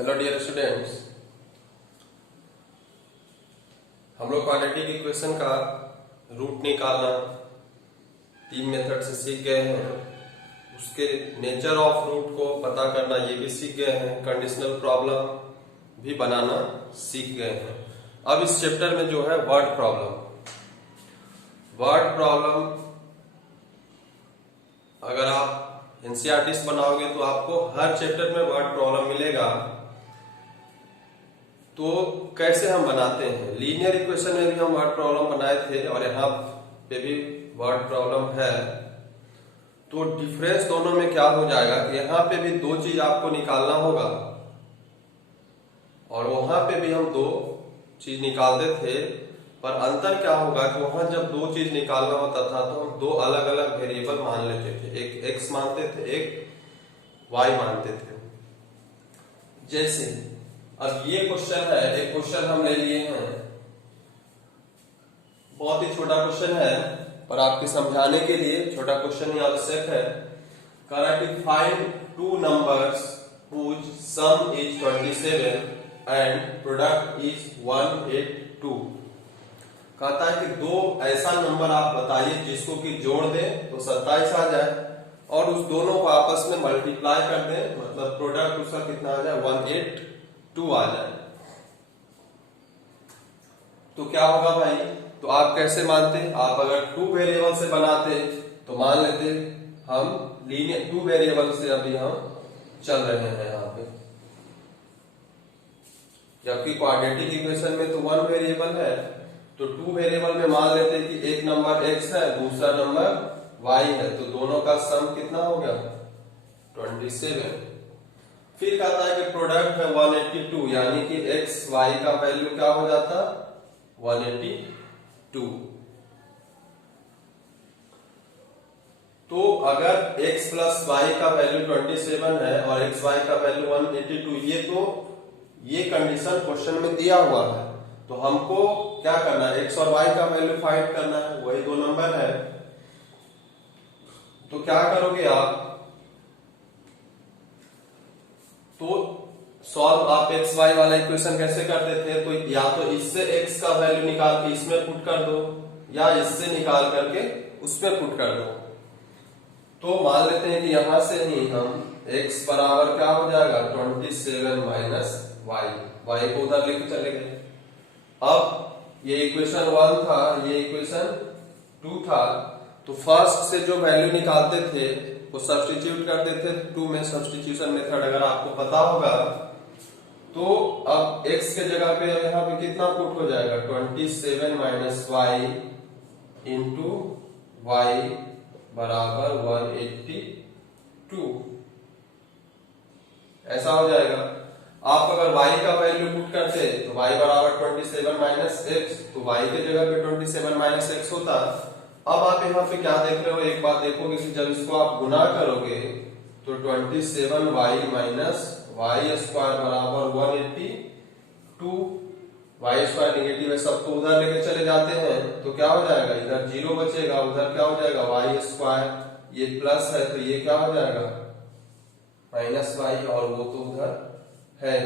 Hello dear students, हम लोग quadratic equation का रूट निकालना 3 मेथड से सीख गए हैं। उसके नेचर ऑफ रूट को पता करना ये भी सीख गए हैं। कंडीशनल प्रॉब्लम भी बनाना सीख गए हैं। अब इस चैप्टर में जो है वर्ड प्रॉब्लम अगर आप एनसीईआरटी बनाओगे तो आपको हर चैप्टर में वर्ड प्रॉब्लम मिलेगा। तो कैसे हम बनाते हैं, लीनियर इक्वेशन में भी हम वर्ड प्रॉब्लम बनाए थे और यहाँ पे भी वर्ड प्रॉब्लम है। तो डिफरेंस दोनों में क्या हो जाएगा कि यहाँ पे भी दो चीज आपको निकालना होगा और वहां पे भी हम दो चीज निकालते थे, पर अंतर क्या होगा कि वहां जब दो चीज निकालना होता था तो हम दो अलग अलग वेरिएबल मान लेते थे। एक एक्स मानते थे, एक वाई मानते थे। जैसे अब ये क्वेश्चन है, एक क्वेश्चन हम ले लिए हैं, बहुत ही छोटा क्वेश्चन है पर आपके समझाने के लिए छोटा क्वेश्चन ही आवश्यक है। कह रहा है कि find two numbers whose sum is 27 and product is 182। कहता है कि दो ऐसा नंबर आप बताइए जिसको कि जोड़ दें तो 27 आ जाए और उस दोनों को आपस में मल्टीप्लाई कर दें, मतलब प्रोडक्ट उसका कितना आ जाए 182 आ जाए। तो क्या होगा भाई, तो आप कैसे मानते, आप अगर टू वेरिएबल से बनाते तो मान लेते हम लीनियर टू वेरिएबल से अभी हम चल रहे हैं यहाँ पे, जबकि क्वाड्रेटिक इक्वेशन में तो वन वेरिएबल है। तो टू वेरिएबल में मान लेते कि एक नंबर x है, दूसरा नंबर y है, तो दोनों का सम कितना हो गया 27। फिर कहता है कि प्रोडक्ट है 182, यानी कि x y का वैल्यू क्या हो जाता 182। तो अगर x प्लस वाई का वैल्यू 27 है और x y का वैल्यू 182, ये कंडीशन क्वेश्चन में दिया हुआ है। तो हमको क्या करना है, x और y का वैल्यू फाइंड करना है, वही दो नंबर है। तो क्या करोगे आप, तो सॉल्व आप एक्स वाई वाला इक्वेशन कैसे करते थे, तो या तो इससे x का वैल्यू निकाल के इसमें पुट कर दो या इससे निकाल करके उसमें पुट कर दो। तो मान लेते हैं कि यहां से ही हम x बराबर क्या हो जाएगा 27 माइनस वाई को उधर लेके चले गए। अब ये इक्वेशन 1 था, ये इक्वेशन 2 था। तो फर्स्ट से जो वैल्यू निकालते थे वो सब्स्टिट्यूट कर देते थे। 2 में सब्स्टिट्यूशन मेथड अगर आपको पता होगा तो अब x के जगह पे यहाँ पे कितना पुट हो जाएगा 27 माइनस वाई इंटू वाई बराबर 182, ऐसा हो जाएगा। आप अगर y का वैल्यू पुट करते तो y बराबर 27 माइनस एक्स, तो y के जगह पे 27 माइनस एक्स होता। अब आप यहाँ पे क्या देख रहे हो, एक बात देखोगे कि जब इसको आप गुना करोगे तो 27 वाई माइनस वाई स्क्वायर बराबर 182, वाई स्क्वायर निगेटिव है, सबको उधर लेके चले जाते हैं तो क्या हो जाएगा, इधर 0 बचेगा, उधर क्या हो जाएगा वाई स्क्वायर, ये प्लस है तो ये क्या हो जाएगा माइनस वाई, और वो तो उधर है।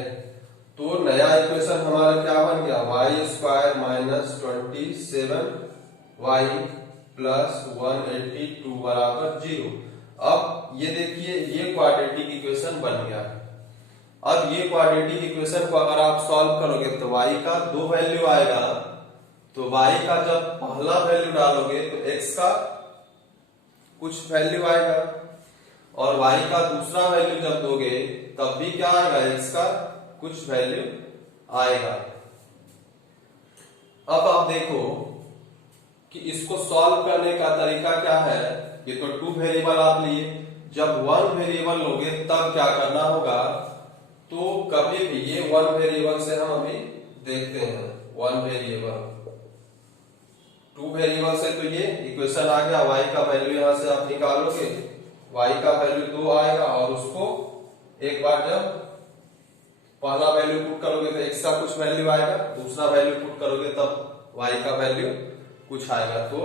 तो नया इक्वेशन हमारा क्या बन गया y square minus 27 y plus 182 बराबर 0। अब ये देखिए ये क्वाड्रेटिक इक्वेशन बन गया। अब ये क्वाड्रेटिक इक्वेशन को अगर आप सॉल्व करोगे तो y का दो वैल्यू आएगा, तो y का जब पहला वैल्यू डालोगे तो x का कुछ वैल्यू आएगा और y का दूसरा वैल्यू जब दोगे तब भी क्या आएगा x का कुछ वैल्यू आएगा। अब आप देखो कि इसको सॉल्व करने का तरीका क्या है। ये तो टू वेरिएबल आप लिए, जब वन वेरिएबल लोगे तब क्या करना होगा, तो कभी भी ये वन वेरिएबल से हम अभी देखते हैं, वन वेरिएबल टू वेरिएबल से तो ये इक्वेशन आ गया, y का वैल्यू यहां से आप निकालोगे, y का वैल्यू 2 आएगा और उसको एक बार जब पहला वैल्यू पुट करोगे तो x का कुछ वैल्यू आएगा, दूसरा वैल्यू पुट करोगे तब y का वैल्यू कुछ आएगा। तो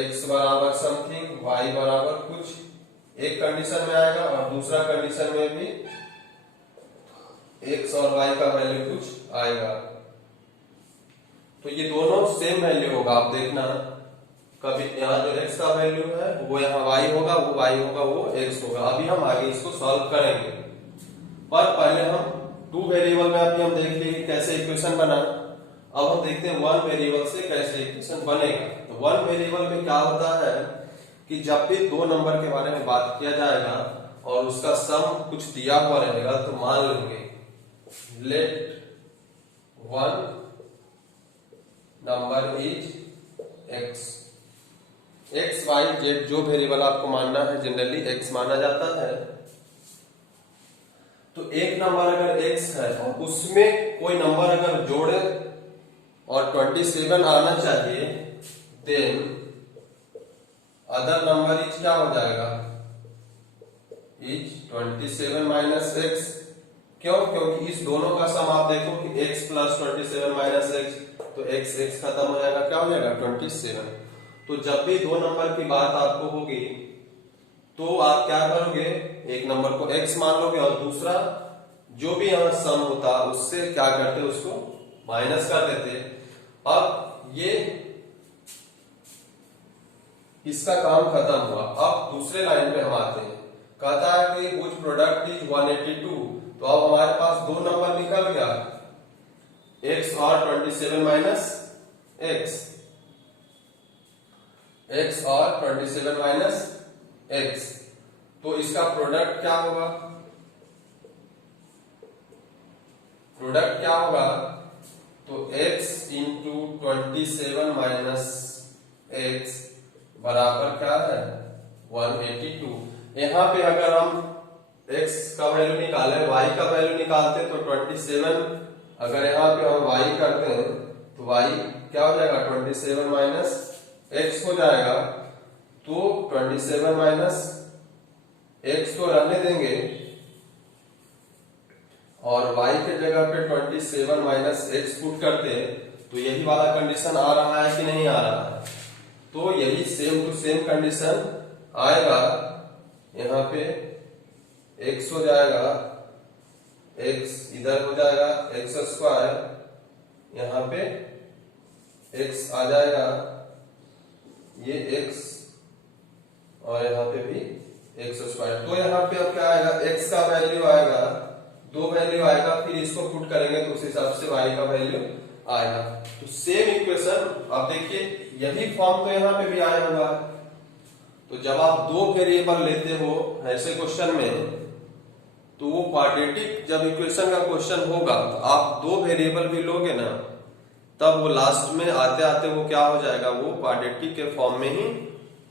x बराबर समथिंग, y बराबर कुछ एक कंडीशन में आएगा और दूसरा कंडीशन में भी एक्स और वाई का वैल्यू कुछ आएगा। तो ये दोनों सेम वैल्यू होगा, आप देखना कभी यहाँ जो x का वैल्यू है वो यहाँ y होगा, वो y होगा, वो x होगा। अभी हम आगे इसको सॉल्व करेंगे, पर पहले हम टू वेरिएबल में अभी हम देख लिए कि कैसे इक्वेशन बना। अब हम देखते हैं वन वेरिएबल से कैसे इक्वेशन बनेगा। तो वन वेरिएबल में क्या होता है कि जब भी दो नंबर के बारे में बात किया जाएगा और उसका सम कुछ दिया हुआ रहेगा, तो मान लेंगे let one number is x, x y z जो वेरिएबल आपको मानना है जनरली एक्स माना जाता है। तो एक नंबर अगर x है और उसमें कोई नंबर अगर जोड़े और 27 आना चाहिए, देन अदर नंबर इज क्या हो जाएगा, इज 27 माइनस एक्स। क्यों? क्योंकि इस दोनों का सम आप देखो कि x प्लस 27 माइनस एक्स, तो x खत्म हो जाएगा, क्या हो जाएगा 27। तो जब भी दो नंबर की बात आपको होगी तो आप क्या करोगे, एक नंबर को x मान लोगे और दूसरा जो भी यहाँ सम होता उससे क्या करते, उसको माइनस कर देते। अब ये इसका काम खत्म हुआ। अब दूसरे लाइन पे हम आते हैं, कहता है कि व्हिच प्रोडक्ट इज 182। तो अब हमारे पास दो नंबर निकल गया, x और 27 माइनस एक्स, x और 27 माइनस एक्स। तो इसका प्रोडक्ट क्या होगा, प्रोडक्ट क्या होगा, तो x इंटू 27 माइनस एक्स बराबर क्या है 182। यहाँ पे अगर हम x का वैल्यू निकाले, y का वैल्यू निकालते तो 27, अगर यहाँ पे हम y करते हैं तो y क्या हो जाएगा 27 माइनस x हो जाएगा। तो 27 माइनस x को रहने देंगे और y के जगह पे 27 माइनस एक्स पुट करते, तो यही वाला कंडीशन आ रहा है कि नहीं आ रहा है। तो यही सेम टू सेम कंडीशन आएगा। यहाँ पे x हो जाएगा, x इधर हो जाएगा एक्स स्क्वायर, यहाँ पे x आ जाएगा ये x और यहाँ पे भी एक्स स्क्वायर। तो यहाँ पे अब क्या आएगा, x का वैल्यू आएगा, दो वैल्यू आएगा, फिर इसको पुट करेंगे तो उस हिसाब से y का वैल्यू आएगा। तो सेम इक्वेशन अब देखिए यही फॉर्म तो यहाँ पे भी आया हुआ है। तो जब आप दो वेरिएबल लेते हो ऐसे क्वेश्चन में, तो वो क्वाड्रेटिक जब इक्वेशन का क्वेश्चन होगा तो आप दो वेरिएबल भी लोगे ना, तब वो लास्ट में आते आते वो क्या हो जाएगा, वो क्वाड्रेटिक के फॉर्म में ही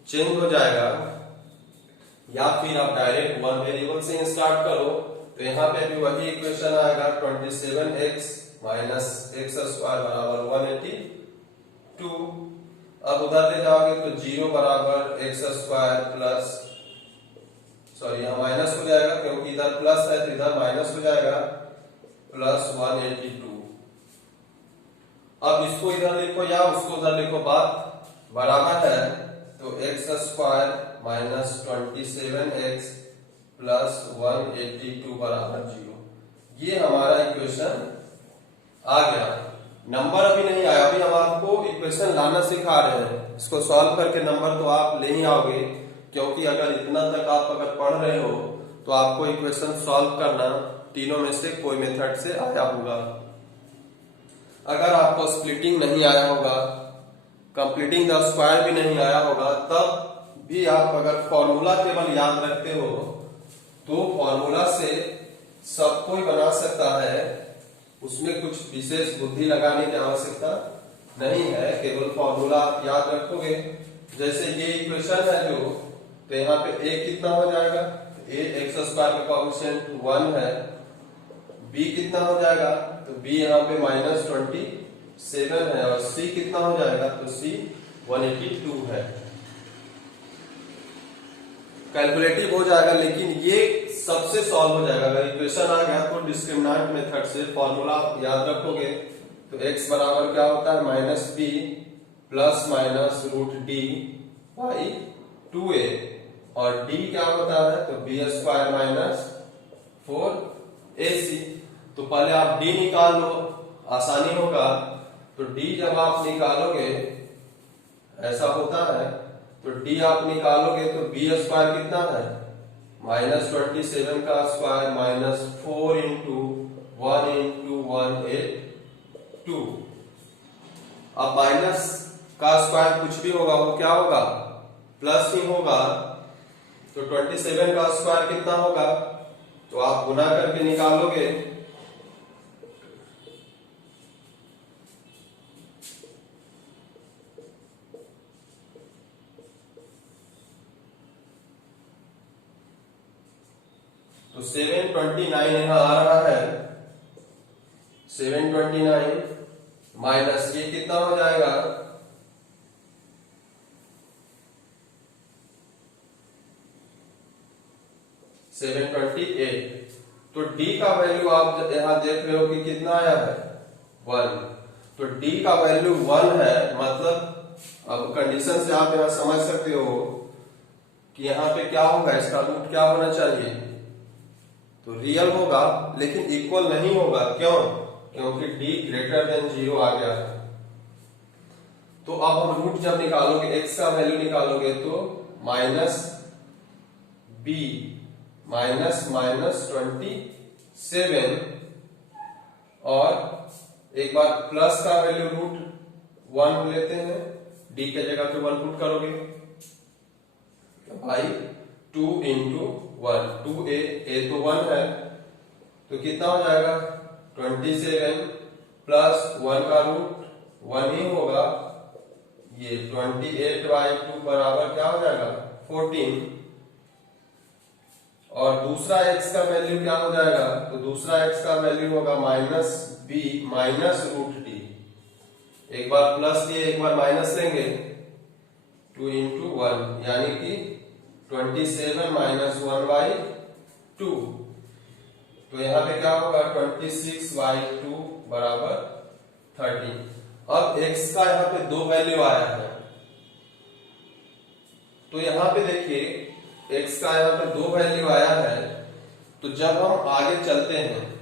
चेंज हो जाएगा। या फिर आप डायरेक्ट वन वेरिएबल से स्टार्ट करो, तो यहाँ पे भी वही इक्वेशन आएगा 27x माइनस एक्स स्क्वायर बराबर 182। अब उधर ले जाओगे तो 0 बराबर एक्स स्क्वायर प्लस, सॉरी यहाँ माइनस हो जाएगा क्योंकि इधर प्लस है तो इधर माइनस हो जाएगा, प्लस 182। अब इसको इधर लिखो या उसको उधर लिखो, बात बराबर है। तो x square minus 27x plus 182 बराबर 0। ये हमारा इक्वेशन आ गया। नंबर अभी नहीं आया, अभी हम आपको इक्वेशन लाना सिखा रहे हैं। इसको सॉल्व करके नंबर तो आप ले ही आओगे, क्योंकि अगर इतना तक आप अगर पढ़ रहे हो तो आपको इक्वेशन सॉल्व करना तीनों में से कोई मेथड से आया होगा। अगर आपको स्प्लिटिंग नहीं आया होगा, कंप्लीटिंग द स्क्वायर भी नहीं आया होगा, तब भी आप अगर फॉर्मूला केवल याद रखते हो तो फॉर्मूला से सब कोई बना सकता है, उसमें कुछ विशेष बुद्धि लगाने की आवश्यकता नहीं है। केवल फॉर्मूला आप याद रखोगे। जैसे ये इक्वेशन है जो, तो यहाँ पे a कितना हो जाएगा, a एक्स स्क्वायर का कोएफिशिएंट 1 है, b कितना हो जाएगा, तो b यहाँ पे माइनस 27 है, और c कितना हो जाएगा, तो c 182 है। कैलकुलेटिव हो जाएगा, लेकिन ये सबसे सॉल्व हो जाएगा। अगर इक्वेशन आ गया तो डिस्क्रिमिनेंट मेथड से फॉर्मूला याद रखोगे तो x बराबर क्या होता है, minus b plus minus root D by 2a, और d क्या होता है, तो b स्क्वायर माइनस 4ac। तो पहले आप डी निकाल लो, आसानी होगा। तो डी जब आप निकालोगे ऐसा होता है, तो डी आप निकालोगे तो बी स्क्वायर कितना है, -27 का स्क्वायर -4 इंटू 1 इंटू 182। अब माइनस का स्क्वायर कुछ भी होगा वो क्या होगा, प्लस ही होगा। तो 27 का स्क्वायर कितना होगा, तो आप गुना करके निकालोगे। तो 729 यहां आ रहा है, 729 माइनस ये कितना हो जाएगा, 728। तो d का वैल्यू आप यहां देख रहे हो कि कितना आया है, 1। तो d का वैल्यू 1 है, मतलब अब कंडीशन से आप यहां समझ सकते हो कि यहां पे क्या होगा, इसका रूट क्या होना चाहिए, तो रियल होगा, लेकिन इक्वल नहीं होगा। क्यों, क्योंकि d ग्रेटर देन 0 आ गया है। तो अब हम रूट जब निकालोगे, x का वैल्यू निकालोगे तो माइनस b माइनस -27 और एक बार प्लस का वैल्यू √1 लेते हैं, d के जगह पे 1 पुट करोगे भाई 2 इंटू 1, 2a तो 1 है, तो कितना हो जाएगा 27 प्लस 1 का रूट 1 ही होगा, ये 28/2 बराबर क्या हो जाएगा 14। और दूसरा x का वैल्यू क्या हो जाएगा, तो दूसरा x का वैल्यू होगा -b माइनस √d। एक बार प्लस लिए एक बार माइनस लेंगे, 2 इंटू 1 यानी कि 27 माइनस 1/2। तो यहाँ पे क्या होगा 26/2 बराबर 30। अब x का यहाँ पे 2 वैल्यू आया है, तो यहाँ पे देखिए x का यहाँ पे 2 वैल्यू आया है। तो जब हम आगे चलते हैं,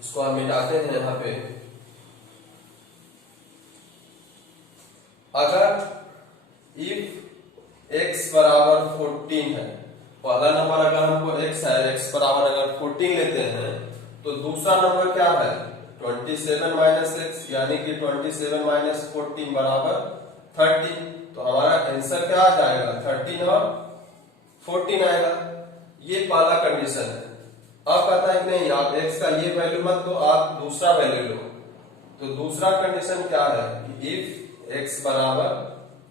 इसको हम मिटाते हैं यहाँ पे, अगर इफ x बराबर 14 है, पहला नंबर अगर हमको x है, x बराबर अगर 14 लेते हैं, तो दूसरा नंबर क्या है 27 माइनस x, यानी कि 27 माइनस 14 बराबर 30। तो हमारा आंसर क्या आ जाएगा 13 और 14 आएगा। ये पहला कंडीशन है। अब कहता है कि नहीं आप x का ये वैल्यू मत दो, आप दूसरा वैल्यू लो। तो दूसरा कंडीशन क्या है कि इफ x बराबर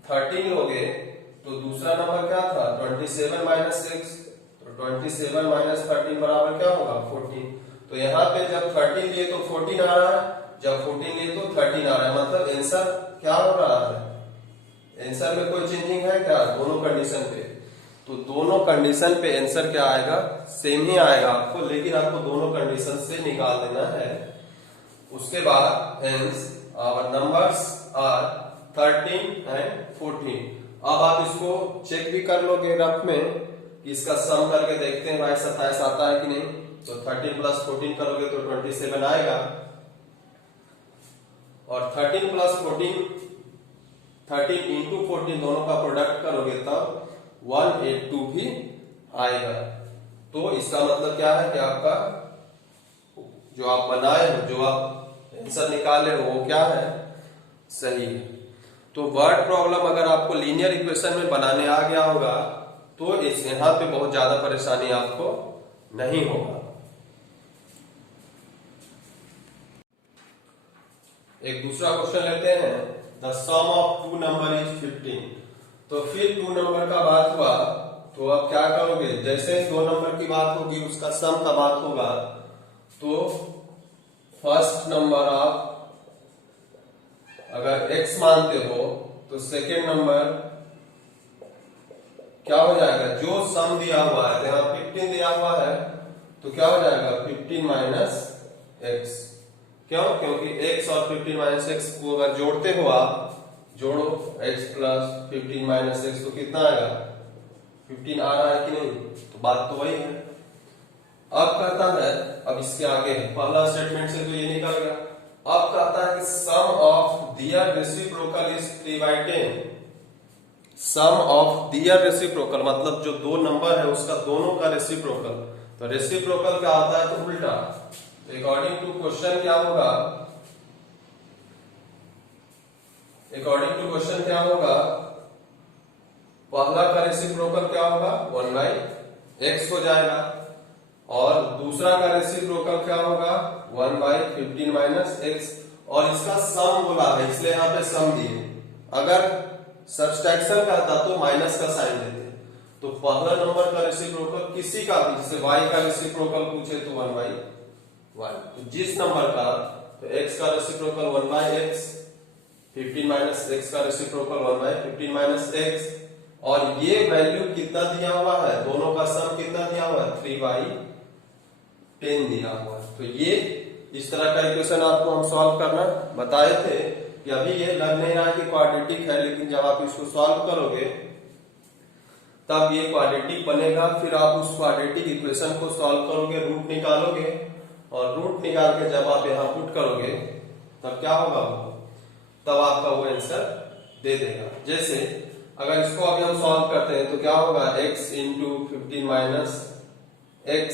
13 लोगे तो दूसरा नंबर क्या था 27 माइनस x, तो 27 माइनस 13 बराबर क्या होगा 14। तो यहाँ पे जब 13 लिए तो 14 आ रहा है, जब 14 लिए तो 13 आ रहा है, मतलब आंसर क्या हो रहा है, आंसर में कोई चेंजिंग है क्या दोनों कंडीशन पे, तो दोनों कंडीशन पे आंसर क्या आएगा सेम ही आएगा आपको, लेकिन आपको दोनों कंडीशन से निकाल देना है। उसके बाद hence our numbers are 13 and 14। अब आप इसको चेक भी कर लोगे रफ में कि इसका सम करके देखते हैं भाई 27 आता है कि नहीं। तो 13 प्लस 14 करोगे तो 27 आएगा, और 13 प्लस 14 13 इंटू 14 दोनों का प्रोडक्ट करोगे तब 182 भी आएगा। तो इसका मतलब क्या है कि आपका जो आप बनाए हो, जो आप आंसर निकाले हो वो क्या है सही है। तो वर्ड प्रॉब्लम अगर आपको लीनियर इक्वेशन में बनाने आ गया होगा तो इस यहाँ पे बहुत ज्यादा परेशानी आपको नहीं होगा। एक दूसरा क्वेश्चन लेते हैं, the sum of 2 number is 15। तो फिर 2 नंबर का बात हुआ तो अब क्या करोगे, जैसे 2 नंबर की बात होगी उसका सम का बात होगा, तो फर्स्ट नंबर आप अगर x मानते हो तो सेकेंड नंबर क्या हो जाएगा, जो सम दिया हुआ है यहाँ 15 दिया हुआ है तो क्या हो जाएगा 15 माइनस एक्स। क्यों, क्योंकि x और 15 माइनस एक्स को अगर जोड़ते हो आप, जोड़ो x प्लस 15 माइनस एक्स तो कितना आएगा 15 आ रहा है कि नहीं, तो बात तो वही है। अब कहता है, अब इसके आगे है, पहला स्टेटमेंट से तो ये निकल गया। अब कहता है कि sum of their reciprocal is 3/10। Sum of their reciprocal मतलब जो दो नंबर है उसका दोनों का रेसिप्रोकल। तो रेसिप्रोकल क्या होता है, तो उल्टा। तो अकॉर्डिंग टू क्वेश्चन क्या होगा, अकॉर्डिंग टू क्वेश्चन क्या होगा, पहला का रेसिप्रोकल क्या होगा, 1/x हो जाएगा, और दूसरा का रेसिप्रोकल क्या होगा, 1/15 - x। और इसका सम बोला है इसलिए यहाँ पे सम दिए। अगर सब्सट्रैक्शन का था तो माइनस का साइन देते। तो पहला नंबर का रेसिप्रोकल किसी का भी, जैसे y का रेसिप्रोकल पूछे तो 1/y। तो जिस नंबर का, तो x का रेसिप्रोकल 1/x, 15 - x का रेसिप्रोकल 1/15 - x। और ये वैल्यू कितना दिया हुआ है, दोनों का सम कितना दिया हुआ है, 3/10 दिया हुआ है। तो ये इस तरह का इक्वेशन आपको हम सॉल्व करना बताए थे कि अभी ये लग नहीं रहा कि क्वाड्रेटिक है, लेकिन जब आप इसको सॉल्व करोगे तब ये क्वाड्रेटिक बनेगा। फिर आप उस क्वाड्रेटिक इक्वेशन को सॉल्व करोगे, रूट निकालोगे, और रूट निकाल के जब आप यहाँ पुट करोगे तब क्या होगा, तब आपका वो आंसर दे देगा। जैसे अगर इसको अभी हम सॉल्व करते हैं तो क्या होगा, x इंटू 15 - x।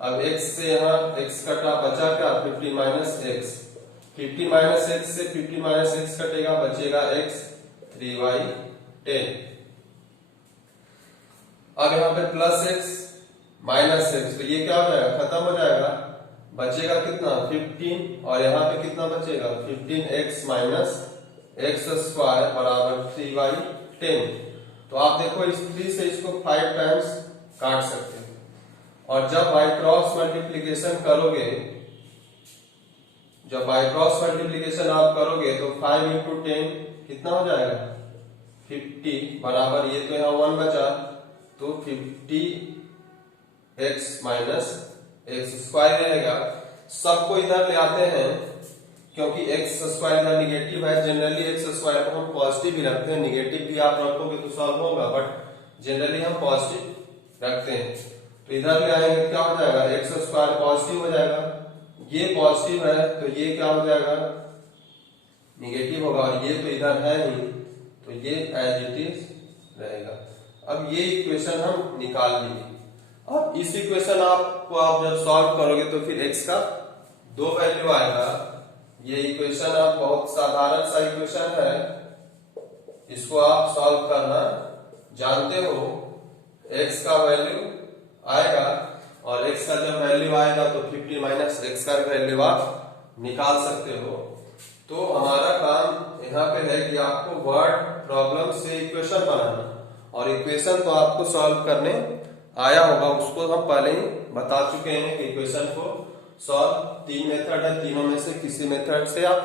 अब x से यहाँ x कटा, बचा क्या, 15 - x। 15 - x से 15 - x कटेगा, बचेगा x, 3/10। अब यहाँ पे प्लस x माइनस x, तो ये क्या हो जाएगा, खत्म हो जाएगा, बचेगा कितना, 15। और यहाँ पे कितना बचेगा, 15x माइनस x स्क्वायर बराबर 3/10। तो आप देखो इस 3 से इसको 5 टाइम्स काट सकते हो। और जब बाई क्रॉस मल्टीप्लीकेशन करोगे, जब बाई क्रॉस मल्टीप्लीकेशन आप करोगे तो 5 इंटू 10 कितना हो जाएगा, 50 बराबर, ये तो यहाँ 1 बचा, तो 50x माइनस x स्क्वायर रहेगा। सबको इधर ले आते हैं क्योंकि x स्क्वायर इधर निगेटिव है। जनरली x स्क्वायर को हम पॉजिटिव ही रखते हैं, निगेटिव भी आप रखोगे तो सॉल्व होगा, बट जनरली हम पॉजिटिव रखते हैं। तो इधर ले आएंगे क्या हो जाएगा, x स्क्वायर पॉजिटिव हो जाएगा, ये पॉजिटिव है तो ये क्या हो जाएगा, निगेटिव होगा, और ये तो इधर है ही, तो ये एज इट इज रहेगा। अब ये इक्वेशन हम निकाल लिए। अब इस इक्वेशन आपको आप जब सॉल्व करोगे तो फिर x का 2 वैल्यू आएगा। ये इक्वेशन आप बहुत साधारण सा इक्वेशन है, इसको आप सॉल्व करना जानते हो। x का वैल्यू आएगा, और x का जब वैल्यू आएगा तो 50 - x का वैल्यू आप निकाल सकते हो। तो हमारा काम यहाँ पे है कि आपको वर्ड प्रॉब्लम से इक्वेशन बनाना, और इक्वेशन तो आपको सॉल्व करने आया होगा, उसको हम पहले ही बता चुके हैं कि इक्वेशन को सॉल्व 3 मेथड है, तीनों में से किसी मेथड से आप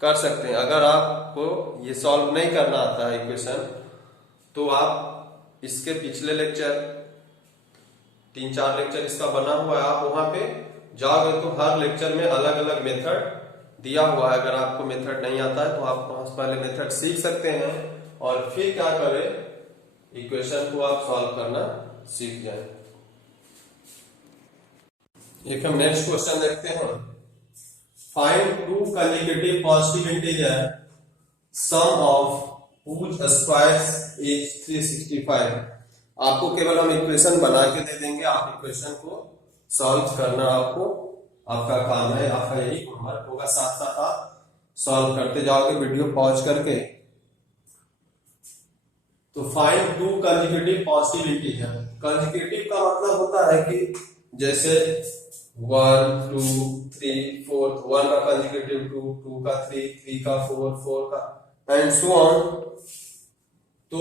कर सकते हैं। अगर आपको ये सॉल्व नहीं करना आता है इक्वेशन, तो आप इसके पिछले लेक्चर 3-4 लेक्चर इसका बना हुआ है, आप वहां पे जाओगे तो हर लेक्चर में अलग अलग मेथड दिया हुआ है। अगर आपको मेथड नहीं आता है तो आप वहां से पहले मेथड सीख सकते हैं, और फिर क्या करें, इक्वेशन को आप सॉल्व करना सीख जाए। एक हम नेक्स्ट क्वेश्चन देखते हैं। Find 2 consecutive positive integer sum of whose squares is 365। आपको केवल हम इक्वेशन बना के दे देंगे, आप इक्वेशन को सॉल्व करना आपका काम है, आपका यही होमवर्क होगा। साथ साथ आप सॉल्व करते जाओगे वीडियो पॉज करके। तो find 2 consecutive positive integer. Consecutive का मतलब होता है कि जैसे 1 2 3 4, 1 का कंसेक्यूटिव 2, 2 का 3, 3 का 4, 4 का एंड सो ऑन। तो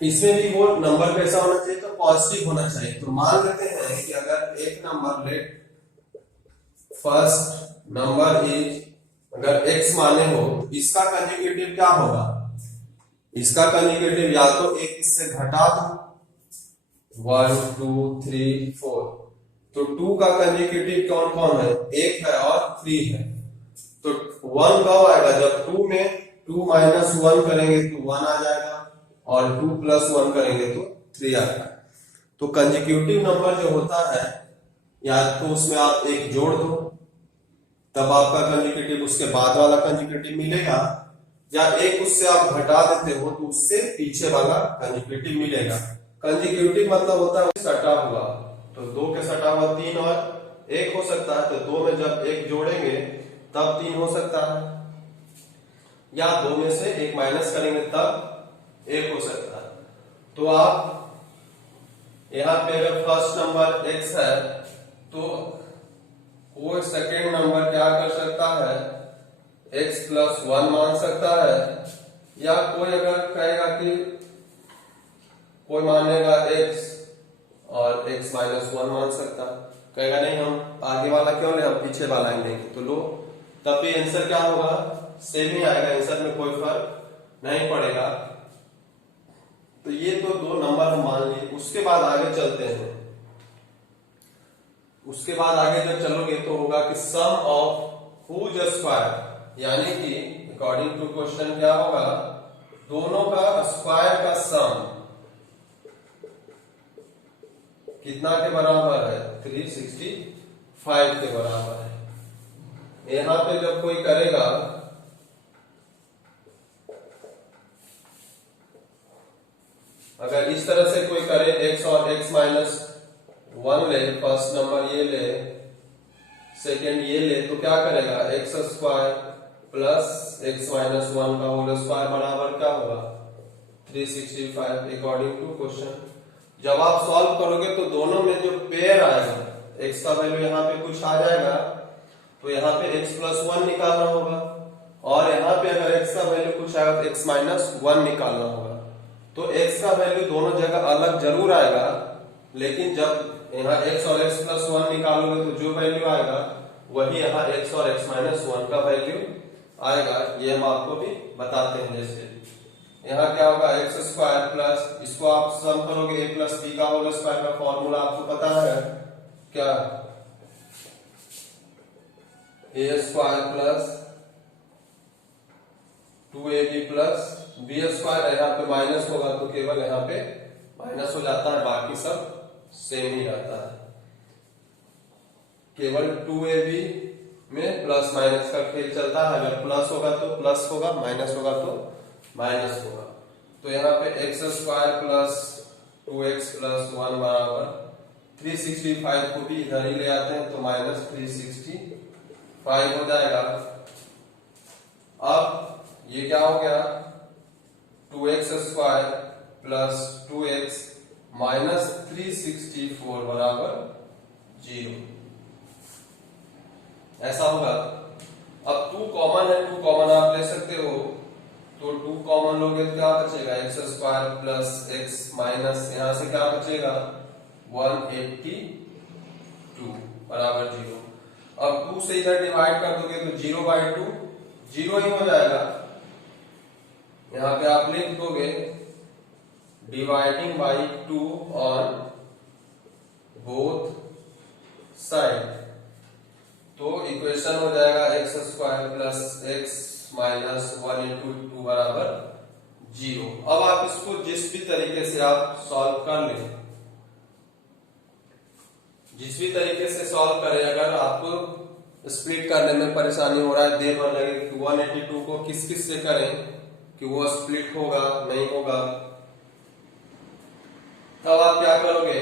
इसमें भी वो नंबर कैसा होना चाहिए, तो पॉजिटिव होना चाहिए। तो मान लेते हैं कि अगर एक number let first number is, अगर x माने हो, इसका कंसेक्यूटिव क्या होगा, इसका कंसेक्यूटिव या तो एक इससे घटा दो, 1 2 3 4, तो 2 का कंसेक्यूटिव कौन कौन है, 1 है और 3 है। तो 1 कब आएगा, जब 2 में 2 माइनस 1 करेंगे तो 1 आ जाएगा, और 2 प्लस 1 करेंगे तो 3 आएगा। तो कंजिक्यूटिव नंबर जो होता है, या तो उसमें आप एक जोड़ दो तब आपका कंजिक्यूटिव उसके बाद वाला कंजिक्यूटिव मिलेगा, या एक उससे आप घटा देते हो तो उससे पीछे वाला कंजिक्यूटिव मिलेगा। कंजिक्यूटिव मतलब होता है सटा हुआ, तो दो के सटा हुआ 3 और 1 हो सकता है, तो 2 में जब 1 जोड़ेंगे तब 3 हो सकता है, या 2 में से 1 माइनस करेंगे तब 1 हो सकता है। तो आप यहाँ पे अगर फर्स्ट नंबर x है तो कोई सेकेंड नंबर क्या कर सकता है, x+1 मान सकता है, या कोई अगर कहेगा कि कोई मानेगा x और x-1 मान सकता है, कहेगा नहीं हम आगे वाला क्यों ले, हम पीछे वाला ही लेंगे, तो लो, तब भी आंसर क्या होगा, सेम ही आएगा, आंसर में कोई फर्क नहीं पड़ेगा। तो ये तो 2 नंबर हम मान लिए। उसके बाद आगे चलते हैं। उसके बाद आगे जब चलोगे तो होगा कि सम ऑफ हुज स्क्वायर, यानी कि अकॉर्डिंग टू क्वेश्चन क्या होगा, दोनों का स्क्वायर का सम कितना के बराबर है, 365 के बराबर है। यहां पे जब कोई करेगा अगर इस तरह से कोई करे x और x-1 ले, फर्स्ट नंबर ये ले, सेकेंड ये ले, तो क्या करेगा, x² प्लस x-1 का होल स्क्वायर बराबर क्या होगा, 365 अकॉर्डिंग टू क्वेश्चन। जब आप सॉल्व करोगे तो दोनों में जो पेयर आएगा, x का वैल्यू यहाँ पे कुछ आ जाएगा, तो यहाँ पे x+1 निकालना होगा, और यहाँ पे अगर x का वैल्यू कुछ आएगा तो x-1 निकालना होगा। तो x का वैल्यू दोनों जगह अलग जरूर आएगा, लेकिन जब यहाँ x और x+1 निकालोगे तो जो वैल्यू आएगा वही यहाँ x और x-1 का वैल्यू आएगा। ये हम आपको भी बताते हैं। जैसे यहाँ क्या होगा, x² प्लस, इसको आप सम करोगे a+b का होल स्क्वायर का फॉर्मूला आपको पता है क्या, a² plus 2ab plus b²। यहाँ पे माइनस होगा तो केवल यहाँ पे माइनस हो जाता है, बाकी सब सेम ही रहता है। केवल 2ab में प्लस माइनस का खेल चलता है, अगर प्लस होगा तो प्लस होगा, माइनस होगा तो माइनस होगा। तो यहाँ पे x² प्लस 2x+1 बराबर 365 को भी इधर ही ले आते हैं तो -365 हो जाएगा। अब ये क्या हो गया, 2x² प्लस 2x माइनस 364 बराबर 0, ऐसा होगा। अब 2 कॉमन है, 2 कॉमन आप ले सकते हो, तो 2 कॉमन लोगे तो क्या बचेगा, x² प्लस x माइनस यहाँ से क्या बचेगा 182 बराबर 0। अब 2 से इधर डिवाइड कर दोगे तो 0/2 0 ही हो जाएगा। यहाँ पे आप लिख दोगे dividing by 2 on both side, तो इक्वेशन हो जाएगा x² प्लस x माइनस 1/2 बराबर 0। अब आप इसको जिस भी तरीके से आप सॉल्व कर ले, जिस भी तरीके से सॉल्व करें, अगर आपको स्प्लिट करने में परेशानी हो रहा है, देर न लगे, 182 को किस किस से करें कि वो स्प्लिट होगा नहीं होगा, तब आप क्या करोगे,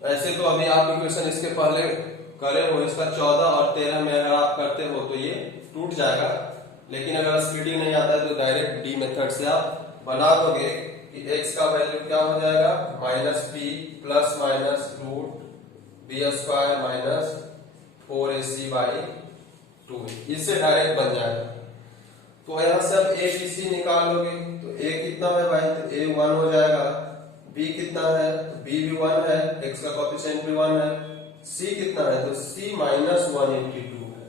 ऐसे तो अभी आप इक्वेशन इसके पहले करे हो, इसका 14 और 13 में अगर आप करते हो तो ये टूट जाएगा, लेकिन अगर स्प्लिटिंग नहीं आता है तो डायरेक्ट डी मेथड से आप बना दोगे कि x का वैल्यू क्या हो जाएगा, -b plus minus root b² minus 4ac/2, इससे डायरेक्ट बन जाएगा। तो यहां से अब a b c निकाल लोगे तो a कितना है भाई, तो a 1 हो जाएगा, b कितना है, तो b भी 1 है, x का कोएफिशिएंट भी 1 है, c कितना है, तो c -182 है,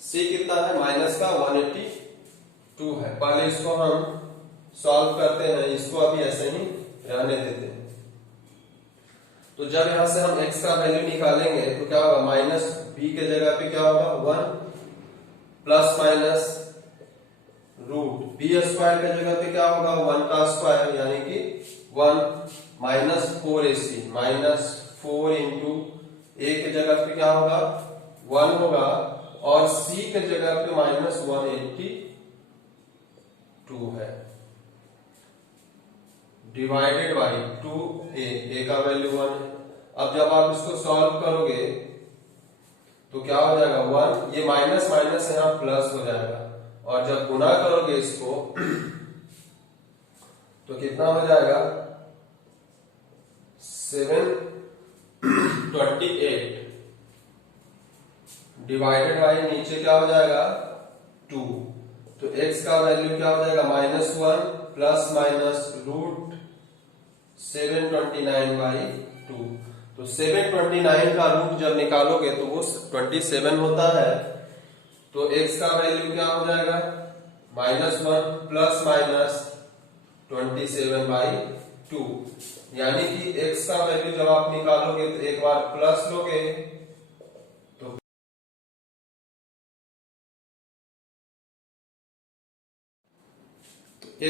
c कितना है, माइनस का 182 है। पहले इसको हम सॉल्व करते हैं, इसको अभी ऐसे ही रहने देते हैं। तो जब यहां से हम x का वैल्यू निकालेंगे तो क्या होगा, -b के जगह पे क्या होगा 1 plus minus root b square का जगह पे क्या होगा 1 का स्क्वायर यानी कि 1 माइनस 4ac माइनस 4 इंटू ए के जगह पे क्या होगा 1 होगा और सी के जगह पे माइनस 182 है डिवाइडेड बाई 2a ए का वैल्यू 1 है। अब जब आप इसको सॉल्व करोगे तो क्या हो जाएगा 1 ये माइनस माइनस यहां प्लस हो जाएगा और जब गुना करोगे इसको तो कितना हो जाएगा 728 डिवाइडेड बाई नीचे क्या हो जाएगा 2 तो x का वैल्यू क्या हो जाएगा -1 प्लस माइनस रूट 729/2 तो 729 का रूट जब निकालोगे तो वो 27 होता है तो x का वैल्यू क्या हो जाएगा -1 प्लस माइनस 27/2 यानी कि x का वैल्यू जब आप निकालोगे तो एक बार प्लस लोगे तो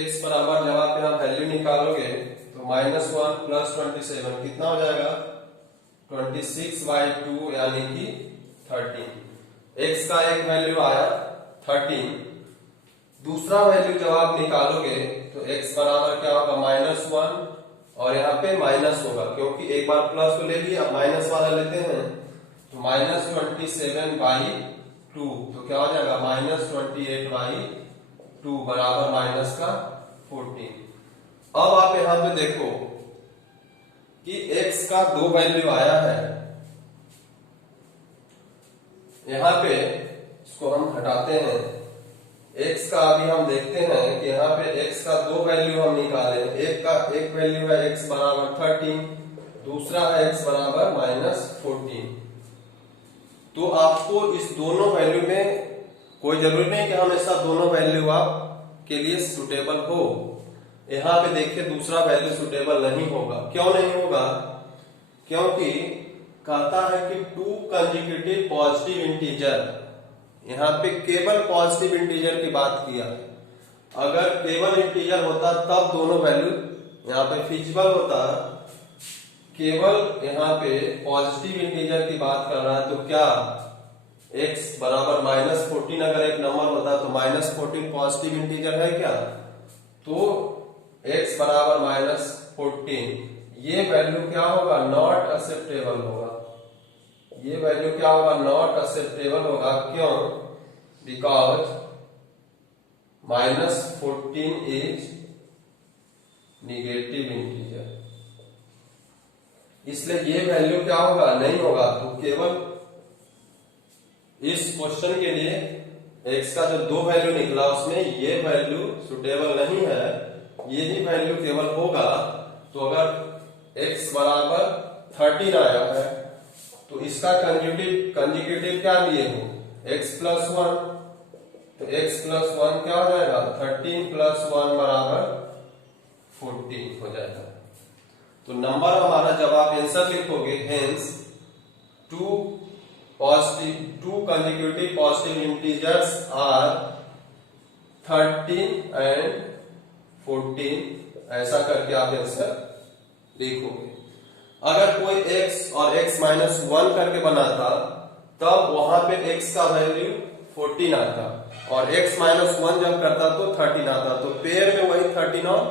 x बराबर जब आप यहाँ वैल्यू निकालोगे तो -1 प्लस 27 कितना हो जाएगा 26/2 यानी कि 13 x का एक वैल्यू आया 13 दूसरा वैल्यू जब आप निकालोगे तो x बराबर क्या होगा -1 और यहाँ पे माइनस होगा क्योंकि एक बार प्लस को ले लिया अब माइनस वाला लेते हैं तो -27/2 तो क्या हो जाएगा -28/2 बराबर माइनस का 14। अब आप यहाँ पे देखो कि x का दो वैल्यू आया है यहाँ पे इसको हम हटाते हैं x का अभी हम देखते हैं कि यहाँ पे x का दो वैल्यू हम निकाले एक वैल्यू है x बराबर 13 दूसरा है x बराबर -14 तो आपको इस दोनों वैल्यू में कोई जरूरी नहीं कि हमेशा दोनों वैल्यू आप के लिए सुटेबल हो यहाँ पे देखिए दूसरा वैल्यू सुटेबल नहीं होगा क्यों नहीं होगा क्योंकि कहता है कि 2 कंसेक्यूटिव पॉजिटिव इंटीजर यहाँ पे केवल पॉजिटिव इंटीजर की बात किया है अगर केवल इंटीजर होता तब दोनों वैल्यू यहाँ पे फिजिबल होता केवल यहाँ पे पॉजिटिव इंटीजर की बात कर रहा है तो क्या x बराबर -14 अगर एक नंबर होता तो -14 पॉजिटिव इंटीजर है क्या तो x बराबर -14 ये वैल्यू क्या होगा नॉट एक्सेप्टेबल होगा ये वैल्यू क्या होगा नॉट एक्सेप्टेबल होगा क्यों बिकॉज -14 इज निगेटिव इंटीजर इसलिए ये वैल्यू क्या होगा नहीं होगा तो केवल इस क्वेश्चन के लिए x का जो दो वैल्यू निकला उसमें ये वैल्यू सुटेबल नहीं है ये ही वैल्यू केवल होगा तो अगर x बराबर 13 आया है तो इसका कंजुगेटिव क्या लिए हो x + 1 तो x + 1 क्या हो जाएगा 13 + 1 बराबर 14 हो जाएगा तो नंबर हमारा जब आप आंसर लिखोगे hence 2 consecutive positive integers are 13 and 14 ऐसा करके आप आंसर लिखोगे अगर कोई x और x -1 करके बनाता तब वहां पे x का वैल्यू 14 आता और x -1 जब करता तो 13 आता तो पेयर में वही 13 और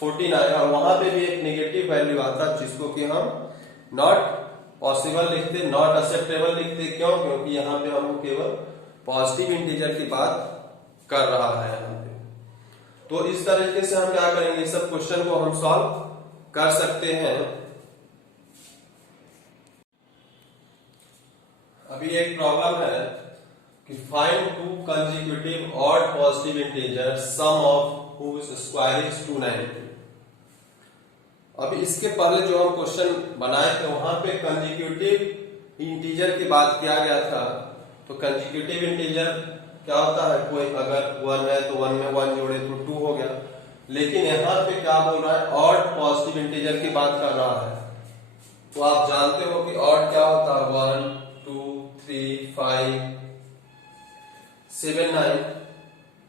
14 आएगा और वहां पे भी एक नेगेटिव वैल्यू आता जिसको कि हम नॉट पॉसिबल लिखते नॉट एक्सेप्टेबल लिखते क्यों क्योंकि यहाँ पे हम केवल पॉजिटिव इंटीजर की बात कर रहा है यहाँ पे तो इस तरीके से हम क्या करेंगे सब क्वेश्चन को हम सॉल्व कर सकते हैं। अभी एक प्रॉब्लम है कि find 2 consecutive odd positive integers sum of whose square is 290। अभी इसके पहले जो हम क्वेश्चन बनाए थे वहां पे कंसेक्यूटिव इंटीजर की बात किया गया था तो कंसेक्यूटिव इंटीजर क्या होता है कोई अगर 1 है तो 1 में 1 जोड़े तो 2 हो गया लेकिन यहाँ पे क्या बोल रहा है ऑड पॉजिटिव इंटीजर की बात कर रहा है तो आप जानते हो कि ऑड क्या होता है 1 2 3 5 7 9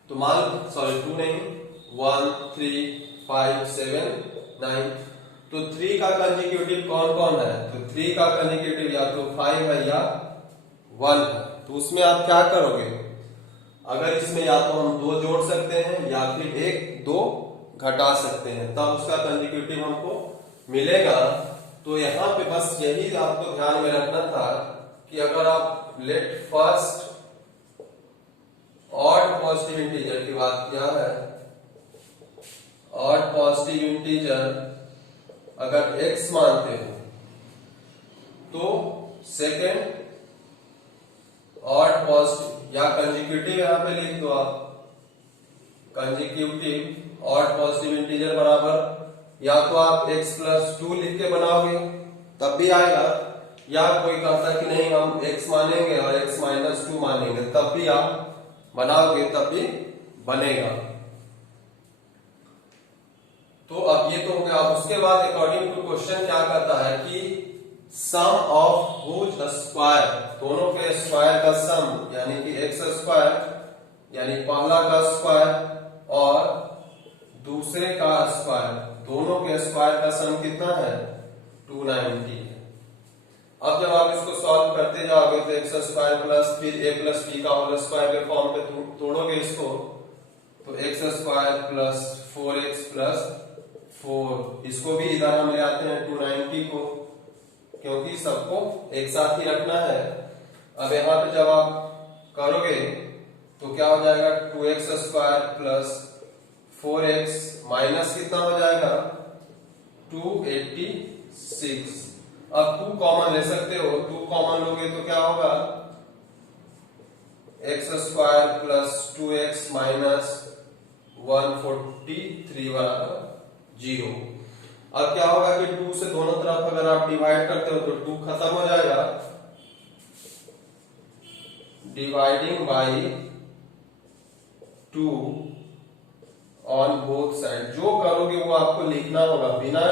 तो मान सॉरी 2 नहीं 1 3 5 7 9, तो 3 का कंसेक्यूटिव कौन कौन है? तो 3 का कंसेक्यूटिव या तो 5 है या 1 है। तो उसमें आप क्या करोगे? अगर इसमें या तो हम 2 जोड़ सकते हैं या फिर 1 2 घटा सकते हैं, तब उसका कंसेक्यूटिव हमको मिलेगा। तो यहाँ पे बस यही आपको ध्यान में रखना था कि अगर आप let first odd positive integer की बात किया है, ऑड पॉजिटिव इंटीजर अगर x मानते हो तो सेकेंड ऑड पॉजिटिव या कंसेक्यूटिव यहां पे लिख दो आप, कंसेक्यूटिव ऑड पॉजिटिव इंटीजर बराबर या तो आप x प्लस 2 लिख के बनाओगे तब भी आएगा, या कोई कहता है कि नहीं हम x मानेंगे और x माइनस 2 मानेंगे तब भी आप बनाओगे तब भी बनेगा। तो अब ये तो हो गया। उसके बाद अकॉर्डिंग टू क्वेश्चन क्या करता है कि सम ऑफ हुज स्क्वायर, दोनों के स्क्वायर का सम यानी कि एक्स स्क्वायर यानी पहला का स्क्वायर और दूसरे का स्क्वायर, दोनों के स्क्वायर का सम कितना है? 290 है। अब जब आप इसको सॉल्व करते जाओगे तो एक्स स्क्वायर प्लस फिर ए प्लस बी का होल स्क्वायर के फॉर्म पे तोड़ोगे इसको, तो x square plus 4x plus 4, इसको भी इधर हम ले आते हैं 290 को, क्योंकि सबको एक साथ ही रखना है। अब यहाँ पे जब आप करोगे तो क्या हो जाएगा? 2x square plus 4x minus कितना हो जाएगा? 286। अब 2 कॉमन ले सकते हो, 2 कॉमन लोगे तो क्या होगा? x square plus 2x minus 143 बराबर 0। अब क्या होगा कि 2 से दोनों तरफ अगर आप डिवाइड करते हो तो 2 खत्म हो जाएगा, dividing by 2 on both side. जो करोगे वो आपको लिखना होगा, बिना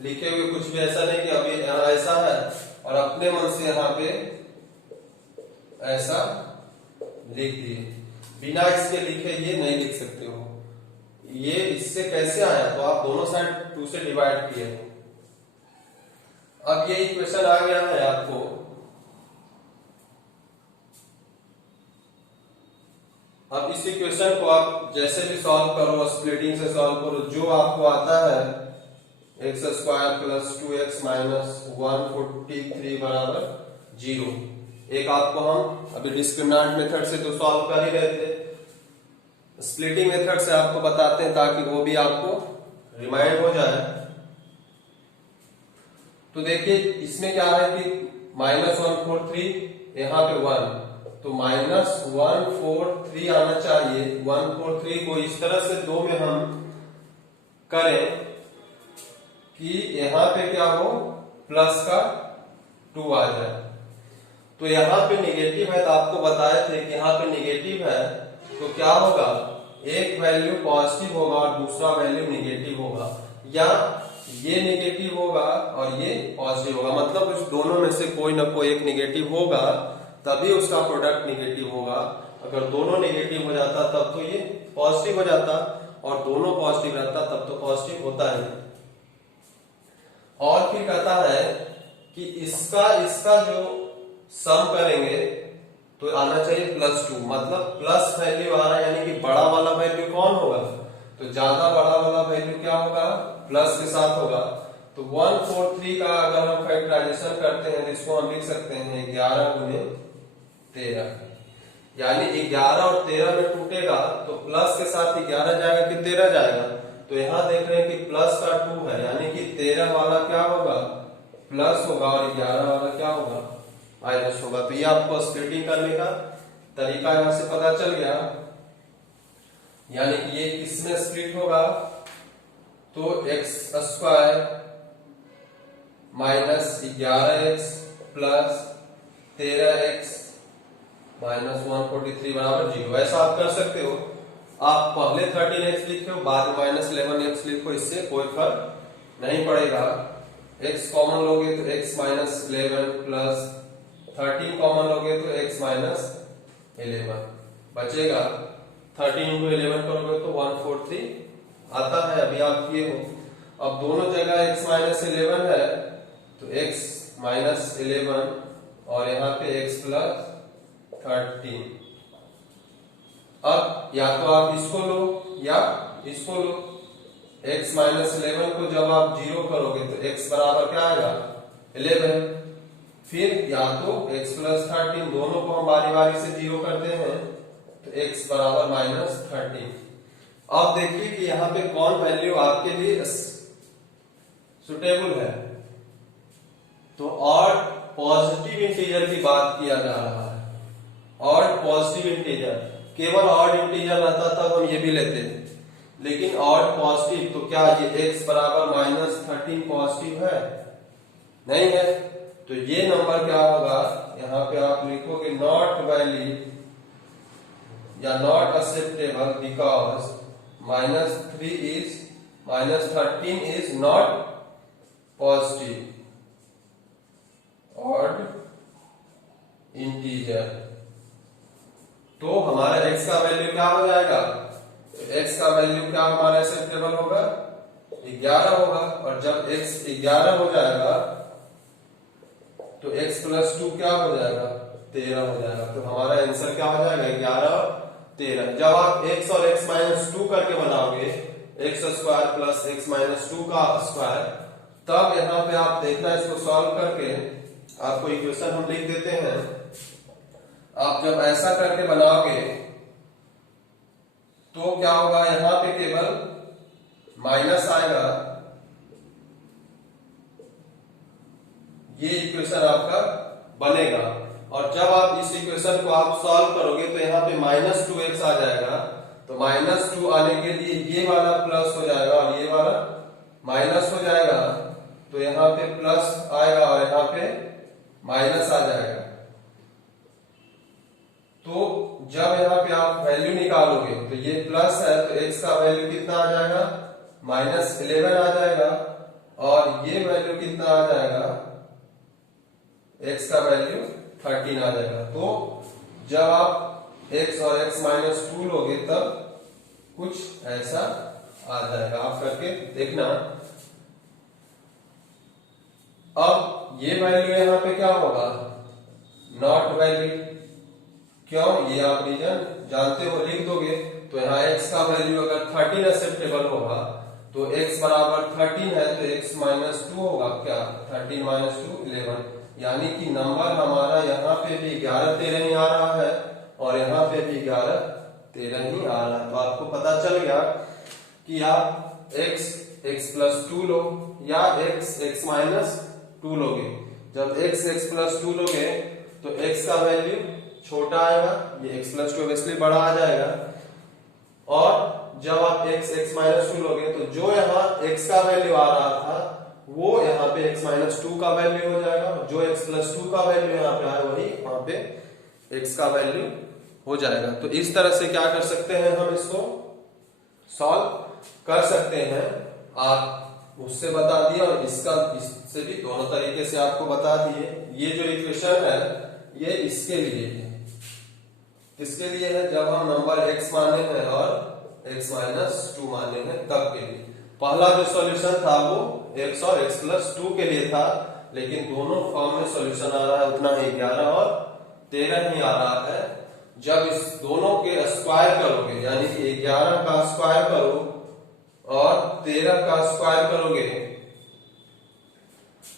लिखे हुए कुछ भी ऐसा नहीं कि अभी यहाँ ऐसा है और अपने मन से यहाँ पे ऐसा लिख दिए, बिना इसके लिखे ये नहीं लिख सकते हो। ये इससे कैसे आया? तो आप दोनों साइड 2 से डिवाइड किए। अब ये इक्वेशन आ गया है आपको, अब इस इक्वेशन को आप जैसे भी सॉल्व करो, स्प्लिटिंग से सॉल्व करो, जो आपको आता है x square plus 2x minus 143 बराबर 0। एक आपको हम अभी डिस्क्रिमिनेंट मेथड से तो सॉल्व कर ही रहे थे, स्प्लिटिंग मेथड से आपको बताते हैं ताकि वो भी आपको रिमाइंड हो जाए। तो देखिए इसमें क्या है कि -143 यहाँ पे 1, तो -143 आना चाहिए। 143 को इस तरह से 2 में हम करें कि यहाँ पे क्या हो, प्लस का 2 आ जाए। तो यहाँ पे निगेटिव है, तो आपको बताए थे कि यहाँ पे निगेटिव है तो क्या होगा, एक वैल्यू पॉजिटिव होगा और दूसरा वैल्यू निगेटिव होगा, या ये निगेटिव होगा और ये पॉजिटिव होगा, मतलब उस दोनों में से कोई ना कोई एक निगेटिव होगा तभी उसका प्रोडक्ट निगेटिव होगा। अगर दोनों निगेटिव हो जाता तब तो ये पॉजिटिव हो जाता, और दोनों पॉजिटिव रहता तब तो पॉजिटिव होता है। और फिर कहता है कि इसका जो सम करेंगे तो आना चाहिए +2, मतलब प्लस वैल्यू आ रहा है, यानी कि बड़ा वाला वैल्यू कौन होगा, तो ज्यादा बड़ा वाला वैल्यू क्या होगा, प्लस के साथ होगा। तो 143 का अगर हम फैक्टराइजेशन करते हैं तो इसको हम लिख सकते हैं 11 गुने 13, यानी 11 और 13 में टूटेगा तो प्लस के साथ 11 जाएगा कि 13 जाएगा। तो यहाँ देख रहे हैं कि प्लस का 2 है, यानी कि 13 वाला क्या होगा, प्लस होगा, और 11 वाला क्या होगा, माइनस होगा। तो ये आपको स्प्लिटिंग करने का तरीका यहां से पता चल गया, यानी कि ये किसमें स्प्लिट होगा, तो x square minus 11x plus 13x minus 143 बराबर 0। ऐसा आप कर सकते हो, आप पहले 13x लिखो बाद में -11x लिखो, इससे कोई फर्क नहीं पड़ेगा। x कॉमन लोगे तो x माइनस 11 प्लस 13 कॉमन लोगे तो x माइनस 11 बचेगा 13 इंटू 11 करोगे तो 143 आता है, अभी आप किए हो। अब दोनों जगह x माइनस 11 है तो x माइनस 11 और यहाँ पे x प्लस 13। अब या तो आप इसको लो या इसको लो। x माइनस 11 को जब आप 0 करोगे तो x बराबर क्या आएगा 11। फिर या तो x प्लस 13, दोनों को हम बारी बारी से 0 करते हैं तो x बराबर माइनस 13। अब देखिए कि यहाँ पे कौन वैल्यू आपके लिए सुटेबल है। तो ऑड पॉजिटिव इंटीजर की बात किया जा रहा है। ऑड पॉजिटिव इंटीजर, केवल ऑड इंटीजर रहता तब हम ये भी लेते हैं, लेकिन ऑड पॉजिटिव तो क्या ये x बराबर माइनस 13 पॉजिटिव है? नहीं है। तो ये नंबर क्या होगा, यहाँ पे आप लिखोगे नॉट वैलिड या not acceptable because minus 13 is not positive odd integer. तो हमारा x का वैल्यू क्या हो जाएगा, x का वैल्यू क्या हमारा एक्सेप्टेबल होगा 11 होगा। और जब x 11 हो जाएगा तो x प्लस 2 क्या हो जाएगा 13 हो जाएगा। तो हमारा आंसर क्या हो जाएगा 11 और 13। जब आप x और x माइनस 2 करके बनाओगे x square plus x minus 2 का स्क्वायर, तब यहाँ पे आप देखना इसको सॉल्व करके आपको इक्वेशन हम लिख देते हैं। आप जब ऐसा करके बनाओगे तो क्या होगा, यहाँ पे केवल माइनस आएगा, ये इक्वेशन आपका बनेगा। और जब आप इस इक्वेशन को आप सॉल्व करोगे तो यहाँ पे माइनस 2x आ जाएगा। तो माइनस 2 आने के लिए ये वाला प्लस हो जाएगा और ये वाला माइनस हो जाएगा। तो यहाँ पे प्लस आएगा और यहाँ पे माइनस आ जाएगा। तो जब यहाँ पे आप वैल्यू निकालोगे तो ये प्लस है तो x का वैल्यू कितना आ जाएगा माइनस 11 आ जाएगा। और ये वैल्यू कितना आ जाएगा, x का वैल्यू 13 आ जाएगा। तो जब आप x और x माइनस 2 लोगे तब कुछ ऐसा आ जाएगा। आप करके देखना। अब ये वैल्यू यहाँ पे क्या होगा, नॉट वैलिड। क्यों, ये आप रीजन जानते हो, लिख दोगे। तो यहाँ x का वैल्यू अगर 13 एक्सेप्टेबल होगा तो x बराबर 13 है तो x माइनस 2 होगा क्या, 13 माइनस 2 11। यानी कि नंबर हमारा यहाँ पे भी 11 13 ही आ रहा है और यहाँ पे भी 11 13 ही आ रहा है। तो आपको पता चल गया कि आप x प्लस 2 लो या x माइनस 2 लोगे। जब x प्लस 2 लोगे तो x का वैल्यू छोटा आएगा, ये x प्लस 2 इसलिए बड़ा आ जाएगा। और जब आप x माइनस 2 लोगे तो जो यहाँ x का वैल्यू आ रहा था वो यहाँ पे x माइनस 2 का वैल्यू हो जाएगा। जो x प्लस 2 का वैल्यू यहाँ पे आया वही वहां पे x का वैल्यू हो जाएगा। तो इस तरह से क्या कर सकते हैं, हम इसको सॉल्व कर सकते हैं। आप उससे बता दिया और इससे भी दोनों तरीके से आपको बता दिए। ये जो इक्वेशन है ये इसके लिए है, किसके लिए है, जब हम नंबर x माने हैं और x माइनस 2 माने हैं तब के लिए। पहला जो सॉल्यूशन था वो x और x प्लस 2 के लिए था, लेकिन दोनों फॉर्म में सॉल्यूशन आ रहा है उतना ही 11 और 13 ही आ रहा है। जब इस दोनों के स्क्वायर करोगे यानी कि 11 का स्क्वायर करो और 13 का स्क्वायर करोगे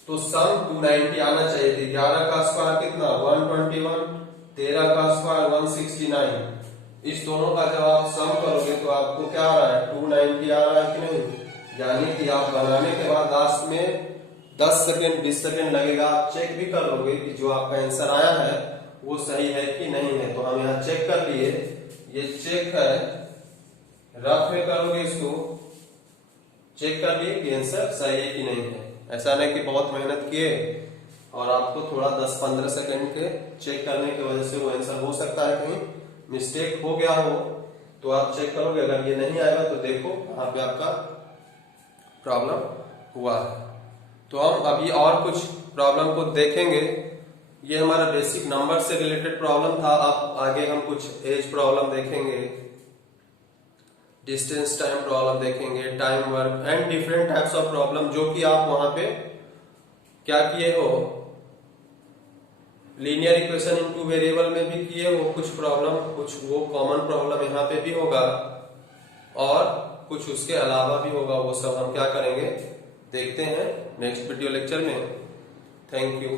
तो सम 290 आना चाहिए। 11 का स्क्वायर कितना 121, 13 का स्क्वायर 169। इस दोनों का जब आप सम करोगे तो आपको क्या आ रहा है 290 आ रहा है कि नहीं। यानी कि आप बनाने के बाद लास्ट में 10 सेकंड 20 सेकंड लगेगा, आप चेक भी कर लोगे कि जो आपका आंसर आया है वो सही है कि नहीं है। तो हम यहाँ चेक कर लिए, ये चेक है, रफ में करोगे इसको, चेक कर लिए कि आंसर सही है कि नहीं है। ऐसा नहीं कि बहुत मेहनत किए और आपको थोड़ा 10-15 सेकंड के चेक करने की वजह से वो आंसर हो सकता है कहीं मिस्टेक हो गया हो, तो आप चेक करोगे। अगर ये नहीं आएगा तो देखो यहाँ पे आपका प्रॉब्लम हुआ है। तो हम अभी और कुछ प्रॉब्लम को देखेंगे। ये हमारा बेसिक नंबर से रिलेटेड प्रॉब्लम था। अब आगे हम कुछ एज प्रॉब्लम देखेंगे। डिस्टेंस टाइम प्रॉब्लम देखेंगे, time work and different types of problem जो कि आप वहां पे क्या किए हो, linear equation in two variable में भी किए हो कुछ प्रॉब्लम, कुछ वो कॉमन प्रॉब्लम यहाँ पे भी होगा और कुछ उसके अलावा भी होगा। वो सब हम क्या करेंगे देखते हैं नेक्स्ट वीडियो लेक्चर में। Thank you.